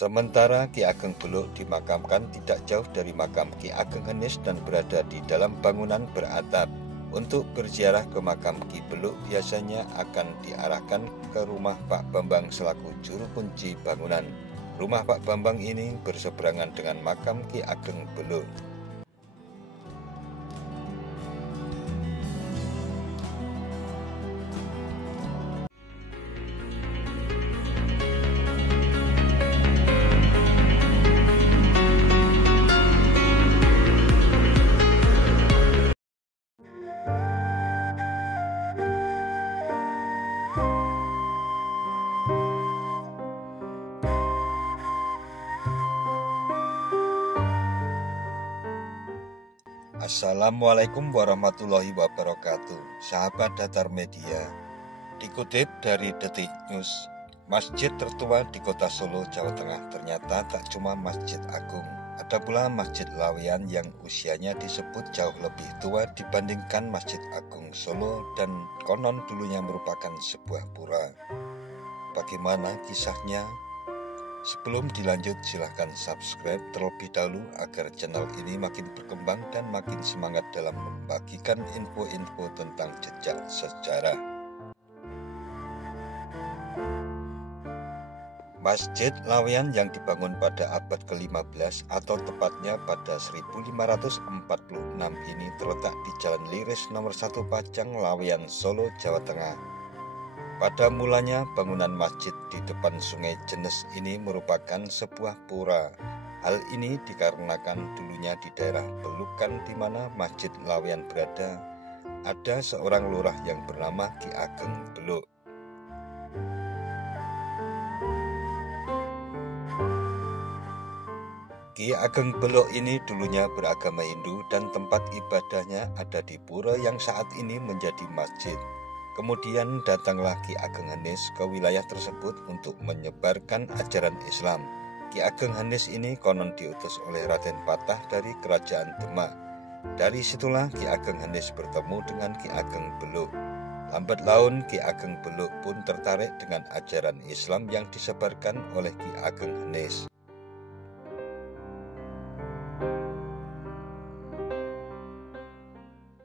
Sementara Ki Ageng Beluk dimakamkan tidak jauh dari makam Ki Ageng Henis dan berada di dalam bangunan beratap. Untuk berziarah ke makam Ki Beluk biasanya akan diarahkan ke rumah Pak Bambang selaku juru kunci bangunan. Rumah Pak Bambang ini berseberangan dengan makam Ki Ageng Beluk. Assalamualaikum warahmatullahi wabarakatuh. Sahabat Datar Media, dikutip dari Detik News, masjid tertua di kota Solo, Jawa Tengah ternyata tak cuma Masjid Agung. Ada pula Masjid Laweyan yang usianya disebut jauh lebih tua dibandingkan Masjid Agung Solo dan konon dulunya merupakan sebuah pura. Bagaimana kisahnya? Sebelum dilanjut, silahkan subscribe terlebih dahulu agar channel ini makin berkembang dan makin semangat dalam membagikan info-info tentang jejak sejarah. Masjid Laweyan yang dibangun pada abad ke-15 atau tepatnya pada 1546 ini terletak di Jalan Liris nomor 1 Pajang, Laweyan, Solo, Jawa Tengah. Pada mulanya bangunan masjid di depan Sungai Jenes ini merupakan sebuah pura. Hal ini dikarenakan dulunya di daerah Belukan di mana Masjid Laweyan berada, ada seorang lurah yang bernama Ki Ageng Beluk. Ki Ageng Beluk ini dulunya beragama Hindu dan tempat ibadahnya ada di pura yang saat ini menjadi masjid. Kemudian datanglah Ki Ageng Henis ke wilayah tersebut untuk menyebarkan ajaran Islam. Ki Ageng Henis ini konon diutus oleh Raden Patah dari Kerajaan Demak. Dari situlah Ki Ageng Henis bertemu dengan Ki Ageng Beluk. Lambat laun Ki Ageng Beluk pun tertarik dengan ajaran Islam yang disebarkan oleh Ki Ageng Henis.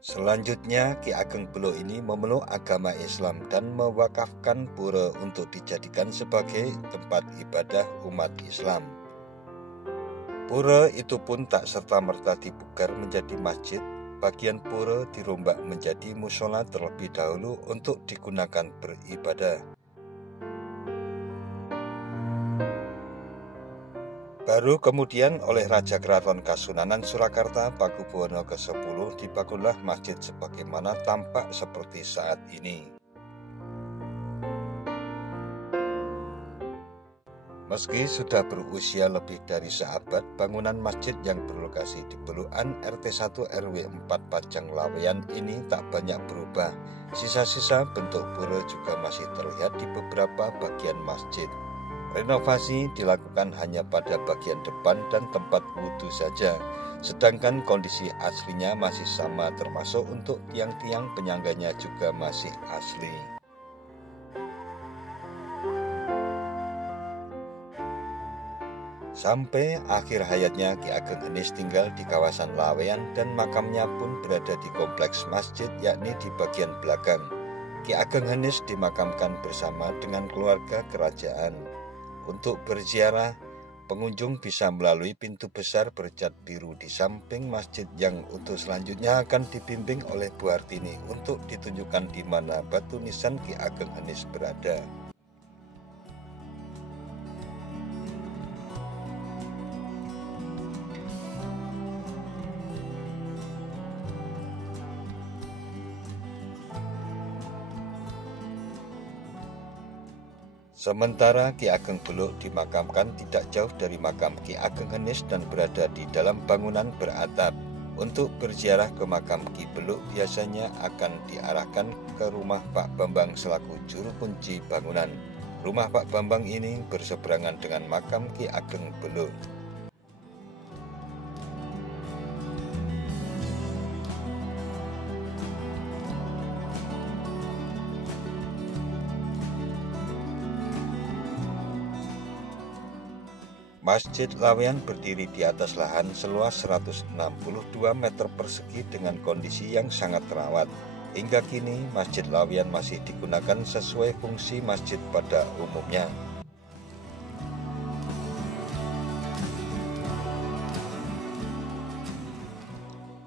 Selanjutnya Ki Ageng Beluk ini memeluk agama Islam dan mewakafkan pura untuk dijadikan sebagai tempat ibadah umat Islam. Pura itu pun tak serta-merta dipugar menjadi masjid. Bagian pura dirombak menjadi mushola terlebih dahulu untuk digunakan beribadah. Baru kemudian oleh Raja Keraton Kasunanan Surakarta Pakubuwono ke-10 dibangunlah masjid sebagaimana tampak seperti saat ini. Meski sudah berusia lebih dari seabad, bangunan masjid yang berlokasi di Belukan RT 1 RW 4 Pajang Laweyan ini tak banyak berubah. Sisa-sisa bentuk pura juga masih terlihat di beberapa bagian masjid. Renovasi dilakukan hanya pada bagian depan dan tempat wudhu saja, sedangkan kondisi aslinya masih sama termasuk untuk tiang-tiang penyangganya juga masih asli. Sampai akhir hayatnya Ki Ageng Henis tinggal di kawasan Laweyan dan makamnya pun berada di kompleks masjid yakni di bagian belakang. Ki Ageng Henis dimakamkan bersama dengan keluarga kerajaan. Untuk berziarah, pengunjung bisa melalui pintu besar bercat biru di samping masjid yang untuk selanjutnya akan dibimbing oleh Bu Hartini untuk ditunjukkan di mana batu nisan Ki Ageng Henis berada. Sementara Ki Ageng Beluk dimakamkan tidak jauh dari makam Ki Ageng Henis dan berada di dalam bangunan beratap. Untuk berziarah ke makam Ki Beluk biasanya akan diarahkan ke rumah Pak Bambang selaku juru kunci bangunan. Rumah Pak Bambang ini berseberangan dengan makam Ki Ageng Beluk. Masjid Laweyan berdiri di atas lahan seluas 162 meter persegi dengan kondisi yang sangat terawat. Hingga kini, Masjid Laweyan masih digunakan sesuai fungsi masjid pada umumnya.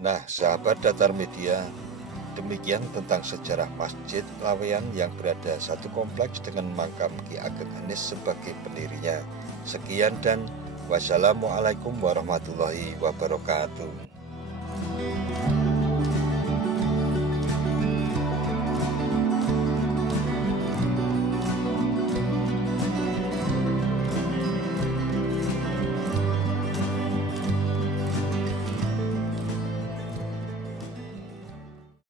Nah, sahabat Datar Media, demikian tentang sejarah Masjid Laweyan yang berada satu kompleks dengan makam Ki Ageng Hanis sebagai pendirinya. Sekian dan wassalamualaikum warahmatullahi wabarakatuh.